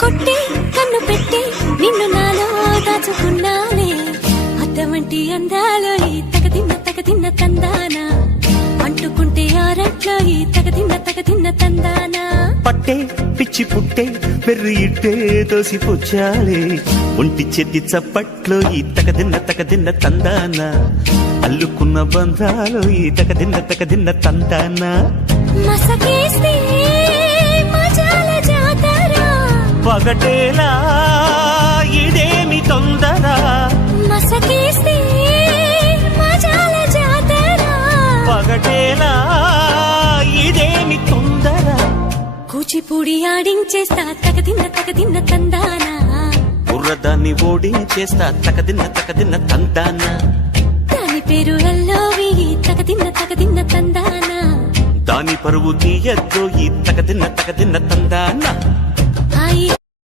కొట్టి కన్ను పెట్టి నిన్ను నాలో దాచుకున్నానే అద్దమంటి అందాలో ఈ తగదిన్న తందానా అంటుకుంటే ఆరట్లో ఈ తగదిన్న తందానా పట్టే పిచ్చి పుట్టే పెర్రి ఇట్టే తోసిపుచ్చాలే ఒంటి చెట్టి చప్పట్లో ఈ తగదిన్న తందానా అల్లుకున్న బంధాలు ఈ తగదిన్న తందానా మసకేస్తే మజాల జాతర పగటేలా ఇదేమి తొందర మసకేస్తే మజాల జాతర పగటేలా ఇదేమి తొందర కూచిపూడి ఆడించేస్తా తగదిన్న తందానా బుర్రదాన్ని ఓడించేస్తా తగదిన్న తందానా దాని పేరు ఎల్లోవి తగదిన్న తందానా దాని పరువు తీయద్దు ఈ తగదిన్న తందానా